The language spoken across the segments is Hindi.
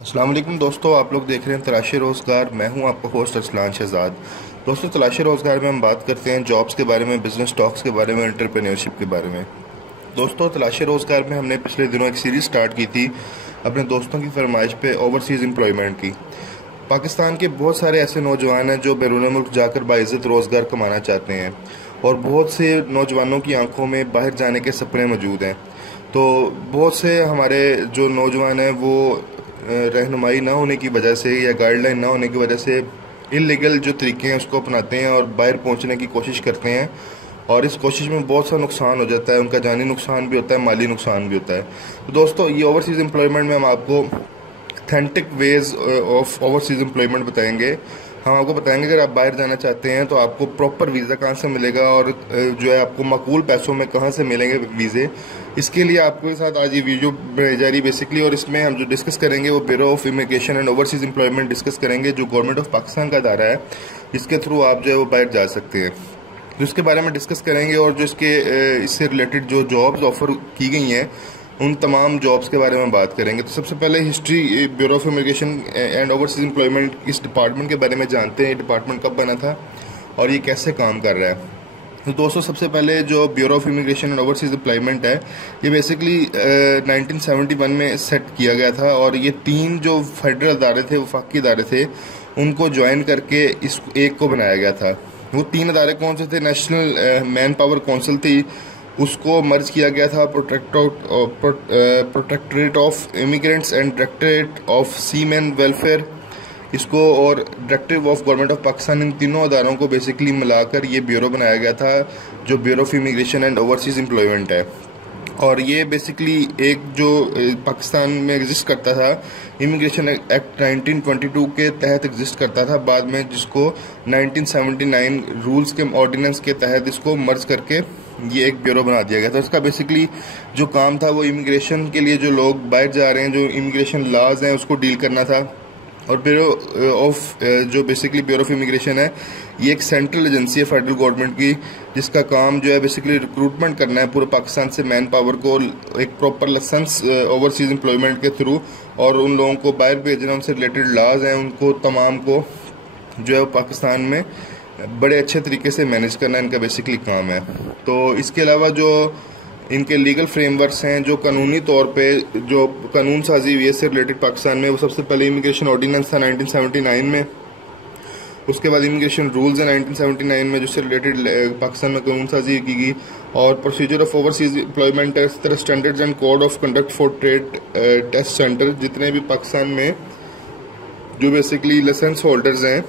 अस्सलाम वालेकुम दोस्तों, आप लोग देख रहे हैं तलाशी रोज़गार। मैं हूं आपका होस्ट अरसलान शहजाद। दोस्तों, तलाशी रोज़गार में हम बात करते हैं जॉब्स के बारे में, बिजनेस टॉक्स के बारे में, एंटरप्रेन्योरशिप के बारे में। दोस्तों, तलाशी रोज़गार में हमने पिछले दिनों एक सीरीज़ स्टार्ट की थी अपने दोस्तों की फरमाइश पे ओवरसीज़ एम्प्लॉयमेंट की। पाकिस्तान के बहुत सारे ऐसे नौजवान हैं जो बैरून मुल्क जाकर बाइज़्ज़त रोज़गार कमाना चाहते हैं, और बहुत से नौजवानों की आंखों में बाहर जाने के सपने मौजूद हैं। तो बहुत से हमारे जो नौजवान हैं वो रहनुमाई ना होने की वजह से या गाइडलाइन ना होने की वजह से इलीगल जो तरीके हैं उसको अपनाते हैं और बाहर पहुंचने की कोशिश करते हैं, और इस कोशिश में बहुत सा नुकसान हो जाता है। उनका जानी नुकसान भी होता है, माली नुकसान भी होता है। तो दोस्तों, ये ओवरसीज़ एम्प्लॉयमेंट में हम आपको authentic ways of overseas employment बताएंगे। हम आपको बताएंगे अगर आप बाहर जाना चाहते हैं तो आपको प्रॉपर वीज़ा कहाँ से मिलेगा, और जो है आपको माकूल पैसों में कहाँ से मिलेंगे वीज़े। इसके लिए आपके साथ आज ये वीडियो बनाई जा रही बेसिकली, और इसमें हम जो डिस्कस करेंगे वो bureau of immigration and overseas employment discuss करेंगे, जो गवर्नमेंट ऑफ पाकिस्तान का अदारा है जिसके थ्रू आप जो है वो बाहर जा सकते हैं। तो इसके बारे में डिस्कस करेंगे, और जो इससे रिलेटेड जो जॉब्स ऑफर की गई हैं उन तमाम जॉब्स के बारे में बात करेंगे। तो सबसे पहले history bureau of immigration and overseas employment, इस डिपार्टमेंट के बारे में जानते हैं। डिपार्टमेंट कब बना था और ये कैसे काम कर रहा है। तो दोस्तों, सबसे पहले जो bureau of immigration and overseas employment है, ये बेसिकली 1971 में सेट किया गया था, और ये तीन जो फेडरल अदारे थे, वफाकी अदारे थे, उनको ज्वाइन करके इस एक को बनाया गया था। वो तीन अदारे कौन से थे? नेशनल मैन पावर काउंसिल थी, उसको मर्ज किया गया था protectorate of immigrants and directorate of seaman welfare इसको, और directive of government of Pakistan. इन तीनों अदारों को बेसिकली मिलाकर ये ब्यूरो बनाया गया था, जो bureau of immigration and overseas employment है। और ये बेसिकली एक जो पाकिस्तान में एग्जिस्ट करता था, इमिग्रेशन एक्ट 1922 के तहत एग्जिस्ट करता था, बाद में जिसको 1979 रूल्स के ऑर्डिनेंस के तहत इसको मर्ज करके ये एक ब्यूरो बना दिया गया था। इसका बेसिकली जो काम था वो इमिग्रेशन के लिए जो लोग बाहर जा रहे हैं, जो इमिग्रेशन लॉज हैं, उसको डील करना था। और ब्यूरो ऑफ जो बेसिकली ब्यूरो ऑफ इमिग्रेशन है, ये एक सेंट्रल एजेंसी है फेडरल गवर्नमेंट की, जिसका काम जो है बेसिकली रिक्रूटमेंट करना है पूरे पाकिस्तान से मैन पावर को एक प्रॉपर लाइसेंस ओवरसीज एम्प्लॉयमेंट के थ्रू, और उन लोगों को बाहर भेजना, उनसे रिलेटेड लॉज हैं उनको तमाम को जो है पाकिस्तान में बड़े अच्छे तरीके से मैनेज करना इनका बेसिकली काम है। तो इसके अलावा जो इनके लीगल फ्रेमवर्क्स हैं, जो कानूनी तौर पे जो कानून साजी हुई है इससे रिलेटेड पाकिस्तान में, वो सबसे पहले इमिग्रेशन ऑर्डिनेंस था 1979 में। उसके बाद इमिग्रेशन रूल्स हैं 1979 में, जिससे रिलेटेड पाकिस्तान में कानून साजी की गई, और प्रोसीजर ऑफ ओवरसीज एम्प्लॉयमेंट है। इस तरह standards and code of conduct for trade test centre, जितने भी पाकिस्तान में जो बेसिकली लाइसेंस होल्डर्स हैं,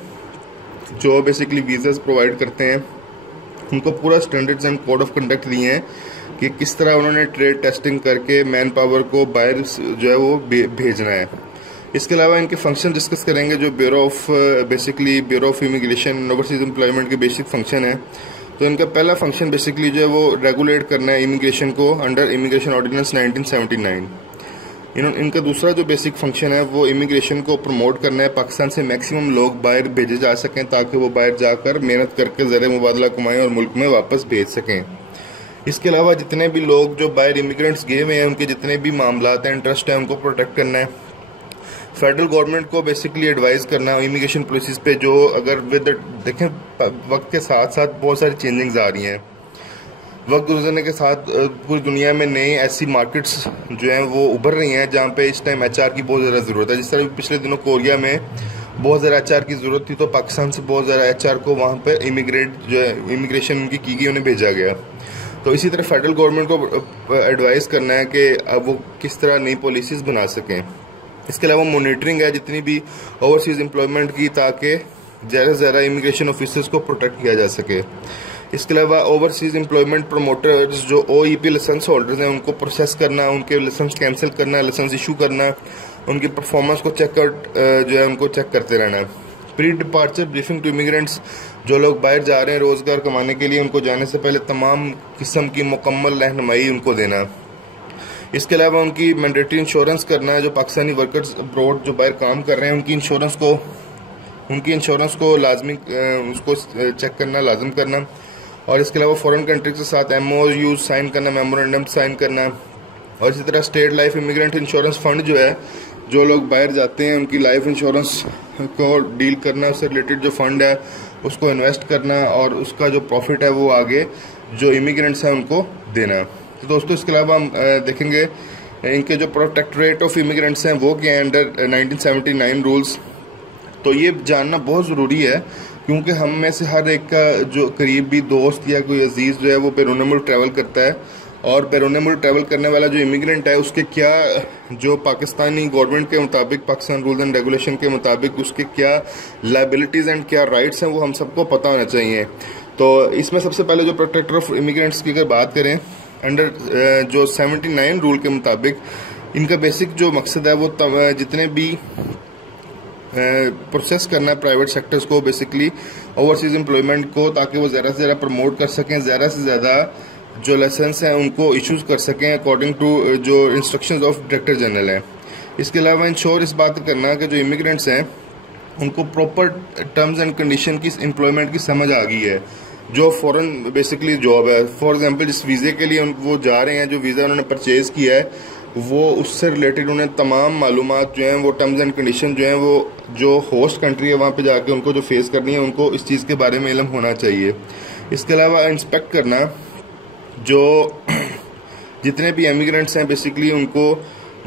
जो बेसिकली वीज़ाज प्रोवाइड करते हैं, उनको पूरा standards and code of conduct दिए हैं कि किस तरह उन्होंने ट्रेड टेस्टिंग करके मैन पावर को बाहर जो है वो भेजना है। इसके अलावा इनके फंक्शन डिस्कस करेंगे, जो bureau of basically bureau of immigration and overseas employment के बेसिक फंक्शन है। तो इनका पहला फंक्शन बेसिकली जो है वो रेगुलेट करना है इमिग्रेशन को अंडर इमिग्रेशन ऑर्डिनेंस 1979। इनका दूसरा जो बेसिक फंक्शन है वो इमिग्रेशन को प्रमोट करना है, पाकिस्तान से मैक्सिमम लोग बाहर भेजे जा सकें ताकि वो बाहर जाकर मेहनत करके ज़र मुबादला कमाएं और मुल्क में वापस भेज सकें। इसके अलावा जितने भी लोग जो बाहर इमिग्रेंट्स गए हुए हैं, उनके जितने भी मामलात हैं, इंटरेस्ट हैं, उनको प्रोटेक्ट करना है। फेडरल गवर्नमेंट को बेसिकली एडवाइस करना है इमिग्रेशन पॉलिसीज पे, जो अगर देखें वक्त के साथ साथ बहुत सारी चेंजिंग्स आ रही हैं। वक्त गुजरने के साथ पूरी दुनिया में नई ऐसी मार्केट्स जो हैं वो उभर रही हैं, जहाँ पे इस टाइम एचआर की बहुत ज़्यादा ज़रूरत है। जिस तरह पिछले दिनों कोरिया में बहुत ज़्यादा एचआर की ज़रूरत थी, तो पाकिस्तान से बहुत ज़्यादा एचआर को वहाँ पर इमिग्रेशन उनकी की गई, उन्हें भेजा गया। तो इसी तरह फेडरल गवर्नमेंट को एडवाइस करना है कि अब वो किस तरह नई पॉलिसीज़ बना सकें। इसके अलावा मॉनिटरिंग है जितनी भी ओवरसीज़ एम्प्लॉयमेंट की, ताकि ज़्यादा से ज़्यादा इमिग्रेशन ऑफिसर्स को प्रोटेक्ट किया जा सके। इसके अलावा ओवरसीज़ एम्प्लॉयमेंट प्रमोटर्स जो OEP लाइसेंस होल्डर्स हैं, उनको प्रोसेस करना, उनके लाइसेंस कैंसिल करना, लाइसेंस इशू करना, उनकी परफॉर्मेंस को जो है उनको चेक करते रहना। Pre departure briefing to immigrants, जो लोग बाहर जा रहे हैं रोज़गार कमाने के लिए, उनको जाने से पहले तमाम किस्म की मुकम्मल रहनुमाई उनको देना। इसके अलावा उनकी मैंडेटरी इंश्योरेंस करना है, जो पाकिस्तानी वर्कर्स अब्रॉड जो बाहर काम कर रहे हैं उनकी इंश्योरेंस को लाजमी उसको चेक करना, लाजम करना। और इसके अलावा फॉरेन कंट्री के साथ MOU साइन करना, मेमोरेंडम साइन करना। और इसी तरह state life immigrant insurance fund जो है, जो लोग बाहर जाते हैं उनकी लाइफ इंश्योरेंस को डील करना, उससे रिलेटेड जो फंड है उसको इन्वेस्ट करना और उसका जो प्रॉफिट है वो आगे जो इमिग्रेंट्स हैं उनको देना। तो दोस्तों इसके अलावा हम देखेंगे इनके जो प्रोटेक्टोरेट ऑफ इमिग्रेंट्स हैं वो क्या है अंडर 1979 रूल्स। तो ये जानना बहुत ज़रूरी है क्योंकि हम में से हर एक का जो करीबी दोस्त या कोई अजीज़ जो है वो बैरून मुल्क ट्रैवल करता है, और बैरून मुल्क ट्रैवल करने वाला जो इमिग्रेंट है उसके क्या जो पाकिस्तानी गवर्नमेंट के मुताबिक, पाकिस्तान रूल्स एंड रेगुलेशन के मुताबिक उसके क्या लाइबिलिटीज़ एंड क्या राइट्स हैं वो हम सबको पता होना चाहिए। तो इसमें सबसे पहले जो प्रोटेक्टर ऑफ इमिग्रेंट्स की अगर बात करें अंडर जो 79 रूल के मुताबिक, इनका बेसिक जो मकसद है वो जितने भी प्रोसेस करना है प्राइवेट सेक्टर्स को, बेसिकली ओवरसीज एम्प्लॉयमेंट को, ताकि वो ज़्यादा से ज़्यादा प्रमोट कर सकें, ज़्यादा से ज़्यादा जो लाइसेंस हैं उनको इश्यूज़ कर सकें अकॉर्डिंग टू जो इंस्ट्रक्शंस ऑफ डायरेक्टर जनरल हैं। इसके अलावा इंश्योर इस बात करना कि जो इमिग्रेंट्स हैं उनको प्रॉपर टर्म्स एंड कंडीशन की एम्प्लॉयमेंट की समझ आ गई है, जो फॉरेन बेसिकली जॉब है। फॉर एग्जांपल जिस वीज़े के लिए वो जा रहे हैं, जो वीज़ा उन्होंने परचेज़ किया है, वो उससे रिलेटेड उन्हें तमाम मालूमात जो हैं वो टर्म्स एंड कंडीशन जो हैं वो जो होस्ट कंट्री है वहाँ पे जाके उनको जो फेस करनी है उनको इस चीज़ के बारे में इल्म होना चाहिए। इसके अलावा इंस्पेक्ट करना जो जितने भी इमिग्रेंट्स हैं बेसिकली उनको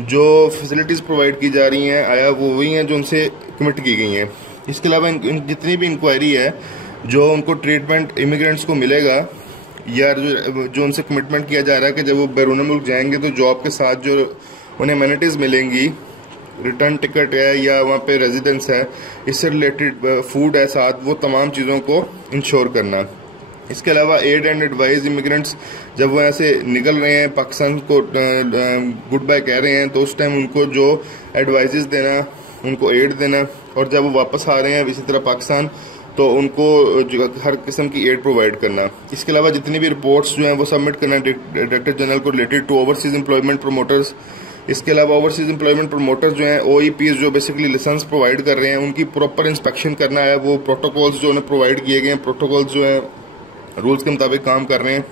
जो फैसिलिटीज़ प्रोवाइड की जा रही हैं आया वो वही हैं जो उनसे कमिट की गई हैं। इसके अलावा जितनी भी इंक्वायरी है जो उनको ट्रीटमेंट इमिग्रेंट्स को मिलेगा या जो उनसे कमिटमेंट किया जा रहा है कि जब वो बैरून मुल्क जाएंगे तो जॉब के साथ जो उन्हें एमेनिटीज़ मिलेंगी, रिटर्न टिकट है या वहाँ पे रेजिडेंस है, इससे रिलेटेड फूड है साथ, वो तमाम चीज़ों को इंश्योर करना। इसके अलावा एड एंड एडवाइस इमिग्रेंट्स जब वो ऐसे निकल रहे हैं पाकिस्तान को गुड बाय कह रहे हैं तो उस टाइम उनको जो एडवाइजेस देना, उनको एड देना, और जब वो वापस आ रहे हैं इसी तरह पाकिस्तान तो उनको हर किस्म की एड प्रोवाइड करना। इसके अलावा जितनी भी रिपोर्ट्स जो हैं वो सबमिट करना डायरेक्टर जनरल को related to overseas employment promoters. इसके अलावा ओवरसीज एम्प्लॉयमेंट प्रमोटर्स जो हैं OEPs जो बेसिकली लाइसेंस प्रोवाइड कर रहे हैं उनकी प्रॉपर इंस्पेक्शन करना है, वो प्रोटोकॉल्स जो उन्हें प्रोवाइड किए गए हैं प्रोटोकॉल्स जो हैं रूल्स के मुताबिक काम कर रहे हैं।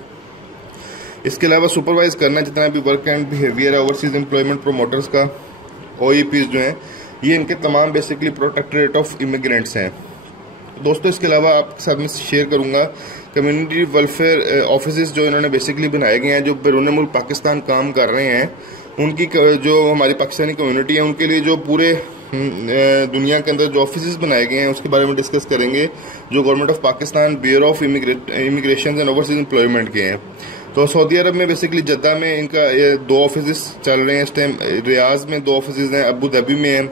इसके अलावा सुपरवाइज करना जितना भी वर्क एंड बिहेवियर है ओवरसीज एम्प्लॉयमेंट प्रमोटर्स का, OEPs जो हैं ये इनके तमाम बेसिकली प्रोटेक्टोरेट ऑफ इमिग्रेंट्स हैं। दोस्तों इसके अलावा आपके साथ में शेयर करूंगा कम्युनिटी वेलफेयर ऑफिस जो इन्होंने बेसिकली बनाए गए हैं, जो बैरून मुल्क पाकिस्तान काम कर रहे हैं, उनकी जो हमारी पाकिस्तानी कम्युनिटी है उनके लिए जो पूरे दुनिया के अंदर जो ऑफिस बनाए गए हैं उसके बारे में डिस्कस करेंगे, जो government of Pakistan bureau of immigration and overseas employment के हैं। तो सऊदी अरब में बेसिकली जद्दा में इनका 2 ऑफिस चल रहे हैं इस टाइम, रियाज में 2 ऑफिस हैं, अबू धाबी में हैं,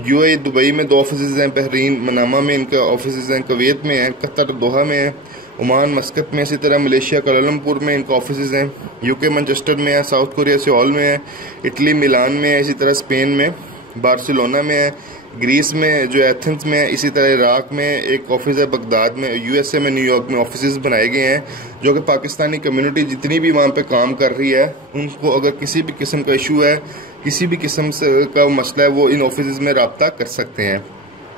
UAE दुबई में 2 ऑफिस हैं, बहरीन मनामा में इनका ऑफिस हैं, कुवैत में हैं, कतर दोहा में है, ओमान मस्कत में, इसी तरह मलेशिया कोलालमपुर में इनका ऑफिस हैं, UK मैनचेस्टर में है, साउथ कोरिया सियोल में है, इटली मिलान में है, इसी तरह स्पेन में बार्सिलोना में है, ग्रीस में जो एथेंस में है, इसी तरह इराक में एक ऑफिस है, बगदाद में, USA में न्यूयॉर्क में ऑफिस बनाए गए हैं, जो कि पाकिस्तानी कम्युनिटी जितनी भी वहाँ पे काम कर रही है उनको अगर किसी भी किस्म का इशू है, किसी भी किस्म से का मसला है, वो इन ऑफिस में रब्ता कर सकते हैं।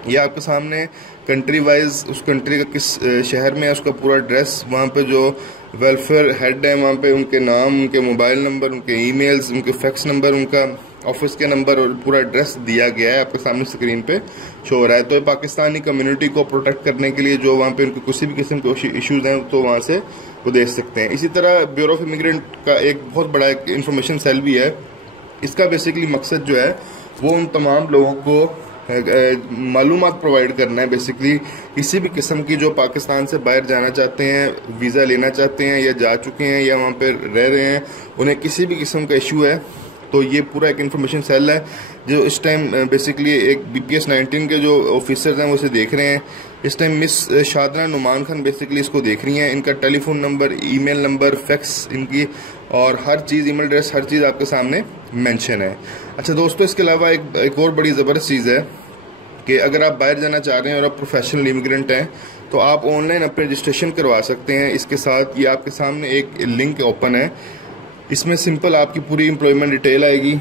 ये आपके सामने कंट्री वाइज उस कंट्री का किस शहर में है उसका पूरा एड्रेस, वहाँ पे जो वेलफेयर हेड है वहाँ पे उनके नाम, उनके मोबाइल नंबर, उनके ईमेल्स, उनके फैक्स नंबर, उनका ऑफिस के नंबर और पूरा एड्रेस दिया गया है, आपके सामने स्क्रीन पे शो हो रहा है। तो पाकिस्तानी कम्युनिटी को प्रोटेक्ट करने के लिए जो वहाँ पे उनके किसी भी किस्म के इश्यूज हैं तो वहाँ से वो देख सकते हैं। इसी तरह ब्यूरो ऑफ इमिग्रेंट का एक बहुत बड़ा इंफॉर्मेशन सेल भी है। इसका बेसिकली मकसद जो है वो उन तमाम लोगों को मालूमात प्रोवाइड करना है, बेसिकली किसी भी किस्म की जो पाकिस्तान से बाहर जाना चाहते हैं, वीज़ा लेना चाहते हैं या जा चुके हैं या वहाँ पर रह रहे हैं, उन्हें किसी भी किस्म का इशू है तो ये पूरा एक इन्फॉर्मेशन सेल है जो इस टाइम बेसिकली एक BPS 19 के जो ऑफिसर्स हैं वो इसे देख रहे हैं। इस time miss Shadra Numan Khan basically इसको देख रही हैं। इनका telephone number, email number, fax इनकी और हर चीज़, ईमेल एड्रेस, हर चीज़ आपके सामने मेंशन है। अच्छा दोस्तों, इसके अलावा एक और बड़ी ज़बरदस्त चीज़ है कि अगर आप बाहर जाना चाह रहे हैं और आप प्रोफेशनल इमिग्रेंट हैं तो आप ऑनलाइन अपने रजिस्ट्रेशन करवा सकते हैं। इसके साथ ये आपके सामने एक लिंक ओपन है, इसमें सिंपल आपकी पूरी एम्प्लॉयमेंट डिटेल आएगी,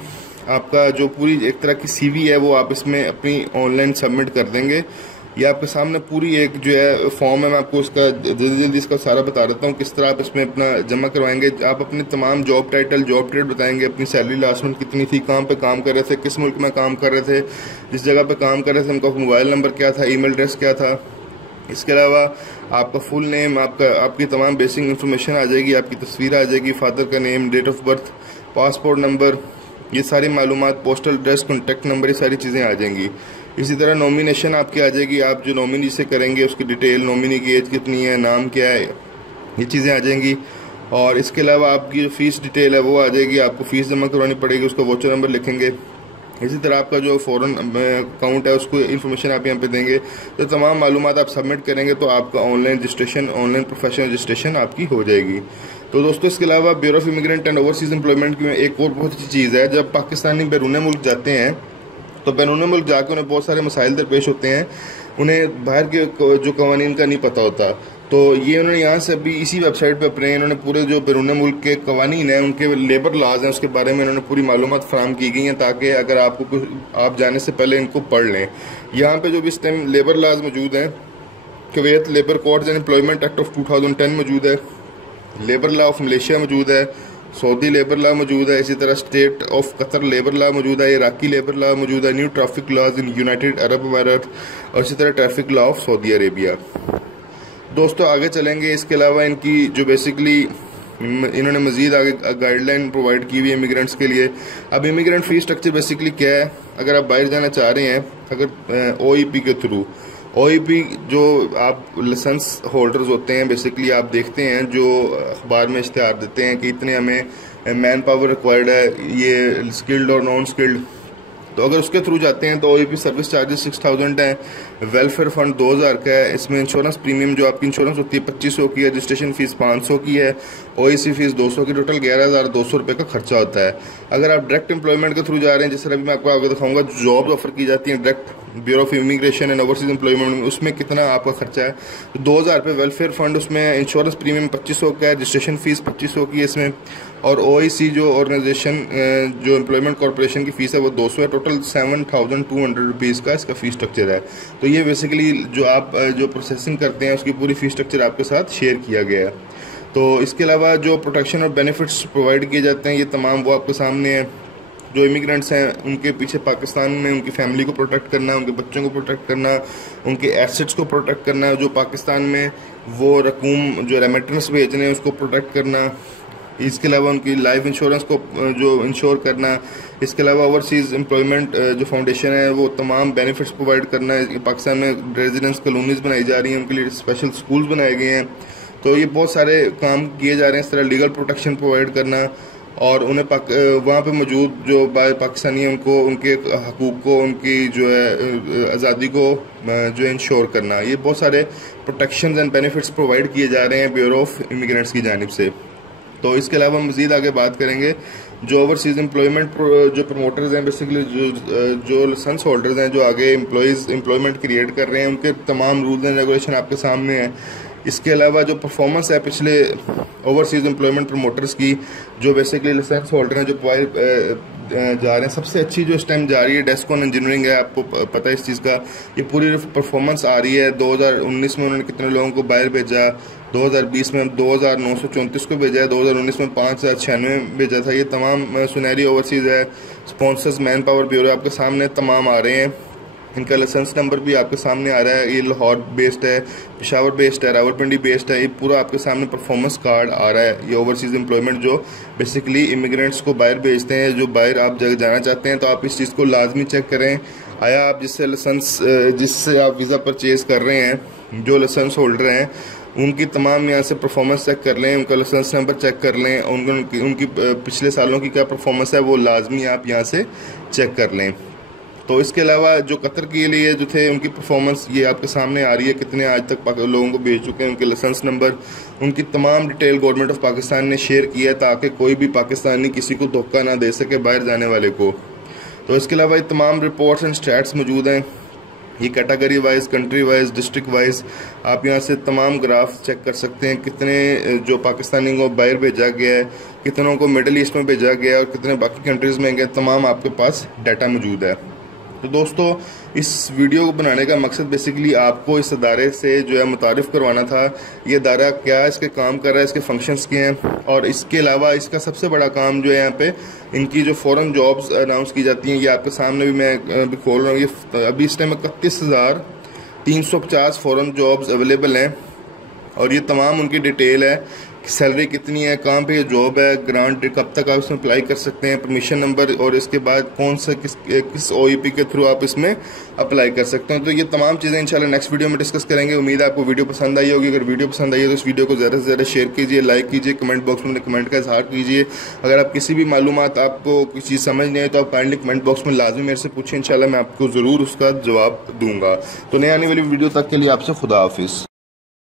आपका जो पूरी एक तरह की CV है वो आप इसमें अपनी ऑनलाइन सबमिट कर देंगे ये आपके सामने पूरी एक जो है फॉर्म है, मैं आपको इसका जल्दी इसका सारा बता देता हूँ किस तरह आप इसमें अपना जमा करवाएंगे। आप अपने तमाम जॉब टाइटल, जॉब ट्रेड बताएंगे, अपनी सैलरी लास्ट मंथ कितनी थी, कहाँ पे काम कर रहे थे, किस मुल्क में काम कर रहे थे, जिस जगह पे काम कर रहे थे उनका मोबाइल नंबर क्या था, ईमेल एड्रेस क्या था। इसके अलावा आपका फुल नेम, आपकी तमाम बेसिक इन्फॉर्मेशन आ जाएगी, आपकी तस्वीर आ जाएगी, फादर का name, date of birth, passport number, ये सारी मालूमात, पोस्टल एड्रेस, कॉन्टैक्ट नंबर, ये सारी चीज़ें आ जाएंगी। इसी तरह नॉमिनेशन आपकी आ जाएगी, आप जो नॉमिनी से करेंगे उसकी डिटेल, नॉमिनी की एज कितनी है, नाम क्या है, ये चीज़ें आ जाएंगी। और इसके अलावा आपकी जो फ़ीस डिटेल है वो आ जाएगी, आपको फ़ीस जमा करवानी पड़ेगी, उसका वोचर नंबर लिखेंगे। इसी तरह आपका जो फ़ॉरेन अकाउंट है उसको इन्फॉर्मेशन आप यहाँ पे देंगे। तो तमाम मालूमात आप सबमिट करेंगे तो आपका online registration, online professional registration आपकी हो जाएगी। तो दोस्तों इसके अलावा bureau of immigrant and overseas employment की एक और बहुत अच्छी चीज़ है, जब पाकिस्तानी बैरून मुल्क जाते हैं तो बैरून मुल्क जाकर उन्हें बहुत सारे मसाइल दरपेश होते हैं, उन्हें बाहर के जो कवानीन का नहीं पता होता। तो ये उन्होंने यहाँ से अभी इसी वेबसाइट पे अपने इन्होंने पूरे जो बैरून मुल्क के कवानीन हैं, उनके लेबर लॉज हैं, उसके बारे में इन्होंने पूरी मालूमात फराहम की गई हैं ताकि अगर आपको कुछ आप जाने से पहले इनको पढ़ लें। यहाँ पे जो भी इस टाइम लेबर लॉज मौजूद हैं, Kuwait labour codes and employment act of 2010 मौजूद है, लेबर लॉ ऑफ मलेशिया मौजूद है, सऊदी लेबर लॉ मौजूद है, इसी तरह state of Qatar labour law मौजूद है, इराकी लेबर लॉ मौजूद है, new traffic laws in United Arab Emirates और इसी तरह traffic law of Saudi Arabia. दोस्तों आगे चलेंगे। इसके अलावा इनकी जो बेसिकली इन्होंने मज़ीद आगे गाइडलाइन प्रोवाइड की हुई है इमिग्रेंट्स के लिए। अब इमिग्रेंट फ़ी स्ट्रक्चर बेसिकली क्या है, अगर आप बाहर जाना चाह रहे हैं, अगर OEP के थ्रू, OEP जो आप लाइसेंस होल्डर्स होते हैं, बेसिकली आप देखते हैं जो अखबार में इश्तिहार देते हैं कि इतने हमें मैन पावर रिक्वायर्ड है, ये स्किल्ड और नॉन स्किल्ड, तो अगर उसके थ्रू जाते हैं तो OEP सर्विस चार्जेस 6000 है, वेलफेयर फंड 2000 का है, इसमें इंश्योरेंस प्रीमियम जो आपकी इंश्योरेंस होती है 2500 की है, रजिस्ट्रेशन फीस 500 की है, OEC फीस 200 की, टोटल 11200 रुपये का खर्चा होता है। अगर आप डायरेक्ट एम्प्लॉयमेंट के थ्रू जा रहे हैं, जिस तरह भी मैं आपको आगे दिखाऊंगा, जॉब ऑफर की जाती है direct bureau of immigration and overseas employment में, उसमें कितना आपका खर्चा है, तो 2000 रुपये वेलफेयर फंड, उसमें इंश्योरेंस प्रीमियम 2500 का है, रजिस्ट्रेशन फीस 2500 की है इसमें, और OIC जो ऑर्गेनाइजेशन जो एम्प्लॉयमेंट कॉर्पोरेशन की फ़ीस है वो 200 है, टोटल 7200 रुपीज़ का इसका फ़ीस स्ट्रक्चर है। तो ये बेसिकली जो आप जो प्रोसेसिंग करते हैं उसकी पूरी फ़ीस स्ट्रक्चर आपके साथ शेयर किया गया है। तो इसके अलावा जो प्रोटेक्शन और बेनिफिट्स प्रोवाइड किए जाते हैं ये तमाम वो आपके सामने है। जो इमिग्रेंट्स हैं उनके पीछे पाकिस्तान में उनकी फैमिली को प्रोटेक्ट करना, उनके बच्चों को प्रोटेक्ट करना, उनके एसेट्स को प्रोटेक्ट करना, जो पाकिस्तान में वो रकूम जो रेमिटेंस भेज रहे हैं उसको प्रोटेक्ट करना, इसके अलावा उनकी लाइफ इंश्योरेंस को जो इंश्योर करना, इसके अलावा ओवरसीज़ एम्प्लॉयमेंट जो फाउंडेशन है वो तमाम बेनिफिट्स प्रोवाइड करना है। पाकिस्तान में रेजिडेंस कॉलोनीज़ बनाई जा रही हैं, उनके लिए स्पेशल स्कूल्स बनाए गए हैं, तो ये बहुत सारे काम किए जा रहे हैं। इस तरह लीगल प्रोटेक्शन प्रोवाइड करना और उन्हें वहाँ पे मौजूद जो पाकिस्तानी हैं उनको उनके हकूक़ को, उनकी जो है आज़ादी को जो है इंश्योर करना, ये बहुत सारे प्रोटेक्शन एंड बेनिफिट्स प्रोवाइड किए जा रहे हैं ब्यूरो ऑफ इमिग्रेंट्स की जानिब से। तो इसके अलावा हम मज़ीद आगे बात करेंगे जो ओवरसीज़ एम्प्लॉयमेंट जो प्रमोटर्स हैं, बेसिकली जो लाइसेंस होल्डर्स हैं, जो आगे एम्प्लॉयमेंट क्रिएट कर रहे हैं, उनके तमाम रूल्स एंड रेगुलेशन आपके सामने हैं। इसके अलावा जो परफॉर्मेंस है पिछले ओवरसीज़ एम्प्लॉयमेंट प्रमोटर्स की, जो बेसिकली लाइसेंस होल्डर हैं जो जा रहे हैं, सबसे अच्छी जो इस टाइम जा रही है डेस्कॉन इंजीनियरिंग है, आपको पता है इस चीज़ का। ये पूरी परफॉर्मेंस आ रही है। 2019 में उन्होंने कितने लोगों को बाहर भेजा, 2020 में 2934 को भेजा है, 2019 में 5096 भेजा था। ये तमाम सुनहरी ओवरसीज़ है, स्पॉन्सर्स मैन पावर ब्यूरो आपके सामने तमाम आ रहे हैं। इनका लाइसेंस नंबर भी आपके सामने आ रहा है। ये लाहौर बेस्ड है, पेशावर बेस्ड है, रावलपिंडी बेस्ड है। ये पूरा आपके सामने परफॉर्मेंस कार्ड आ रहा है। ये ओवरसीज़ एम्प्लॉयमेंट जो बेसिकली इमिग्रेंट्स को बाहर भेजते हैं, जो बाहर आप जगह जाना चाहते हैं, तो आप इस चीज़ को लाजमी चेक करें। आया आप जिससे आप वीज़ा परचेज़ कर रहे हैं, जो लाइसेंस होल्डर हैं उनकी तमाम यहाँ से परफॉर्मेंस चेक कर लें, उनका लाइसेंस नंबर चेक कर लें, उनकी पिछले सालों की क्या परफॉर्मेंस है वो लाजमी आप यहाँ से चेक कर लें। तो इसके अलावा जो कतर के लिए जो थे उनकी परफॉर्मेंस ये आपके सामने आ रही है, कितने आज तक लोगों को भेज चुके हैं, उनके लाइसेंस नंबर, उनकी तमाम डिटेल गवर्नमेंट ऑफ पाकिस्तान ने शेयर किया है ताकि कोई भी पाकिस्तानी किसी को धोखा ना दे सके बाहर जाने वाले को। तो इसके अलावा ये तमाम रिपोर्ट्स एंड स्टैट्स मौजूद हैं। ये category wise, country wise, district wise आप यहाँ से तमाम ग्राफ चेक कर सकते हैं, कितने जो पाकिस्तानी को बाहर भेजा गया है, कितनों को मिडल ईस्ट में भेजा गया है और कितने बाकी कंट्रीज़ में गए, तमाम आपके पास डाटा मौजूद है। तो दोस्तों इस वीडियो को बनाने का मकसद बेसिकली आपको इस अदारे से जो है मुतारिफ़ करवाना था। ये अदारा क्या है, इसके काम कर रहा है, इसके फंक्शंस क्या हैं, और इसके अलावा इसका सबसे बड़ा काम जो है यहाँ पे इनकी जो फ़ॉरेन जॉब्स अनाउंस की जाती हैं, ये आपके सामने भी मैं अभी खोल रहा हूँ। ये अभी इस टाइम 31,350 फ़ॉरेन जॉब्स अवेलेबल हैं और ये तमाम उनकी डिटेल है, सैलरी कितनी है, कहाँ पे ये जॉब है, ग्रांट कब तक आप इसमें अप्लाई कर सकते हैं, परमिशन नंबर, और इसके बाद कौन सा किस OEP के थ्रू आप इसमें अप्लाई कर सकते हैं। तो ये तमाम चीज़ें इंशाल्लाह नेक्स्ट वीडियो में डिस्कस करेंगे। उम्मीद है आपको वीडियो पसंद आई होगी। अगर वीडियो पसंद आई है तो इस वीडियो को ज़्यादा से ज़्यादा शेयर कीजिए, लाइक कीजिए, कमेंट बॉक्स में कमेंट का इजहार कीजिए। अगर आप किसी भी मालूमात आपको कोई चीज़ समझ नहीं आए तो आप काइंडली कमेंट बॉक्स में लाजमी मेरे से पूछें, इंशाल्लाह मैं आपको ज़रूर उसका जवाब दूंगा। तो नई आने वाली वीडियो तक के लिए आपसे खुदा हाफिज़।